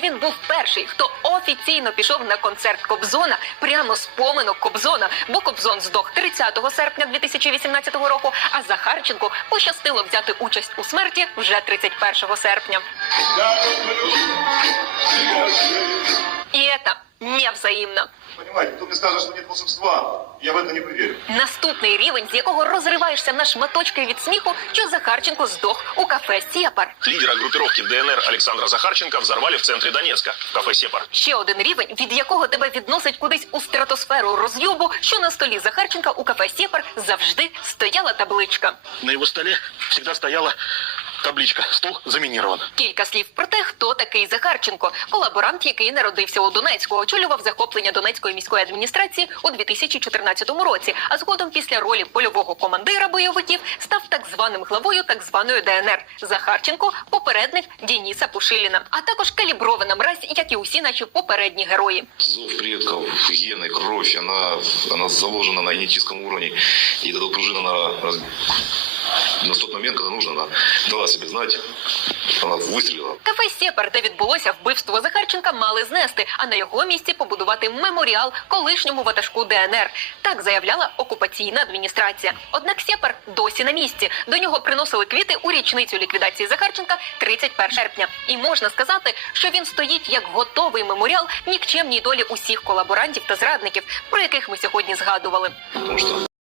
Він був перший, хто офіційно пішов на концерт Кобзона прямо з поминок Кобзона, бо Кобзон здох 30 серпня 2018 року, а Захарченко пощастило взяти участь у смерті вже 31 серпня. Це не взаємно. Понимаете, кто мне скажет, что нет волшебства, я в это не поверю. Наступний рівень, з якого розриваєшся на шматочки від сміху, що Захарченко здох у кафе Сєпар. Лидера группировки ДНР Александра Захарченко взорвали в центре Донецка, в кафе «Сепар». Ще один рівень, від якого тебе відносить кудись у стратосферу роз'юбу, що на столі Захарченка у кафе Сєпар завжди стояла табличка. На его столе всегда стояла табличка «Стол заминирован». Кілька слів про те, хто такий Захарченко, колаборант, який народився у Донецьку, очолював захоплення Донецької міської адміністрації у 2014 році. А згодом після ролі польового командира бойовиків став так званим главою так званої ДНР. Захарченко попередник Дініса Пушиліна, а також калібрована мразь, як і усі наші попередні герої. Зов предков, гены, кровь, она, она заложена на генетическом уровне. И эта пружина, она, раз- на тот момент, когда нужно, она дала себе знать, она выстрелила. Кафе Сєпар, де відбулося вбивство Захарченка, мали знести, а на його місці побудувати меморіал колишньому ватажку ДНР. Так заявляла окупаційна адміністрація. Однак Сєпар досі на місці. До нього приносили квіти у річницю ліквідації Захарченка 31 серпня. І можна сказати, що він стоїть як готовий меморіал нікчемній долі усіх колаборантів та зрадників, про яких ми сьогодні згадували. Потому что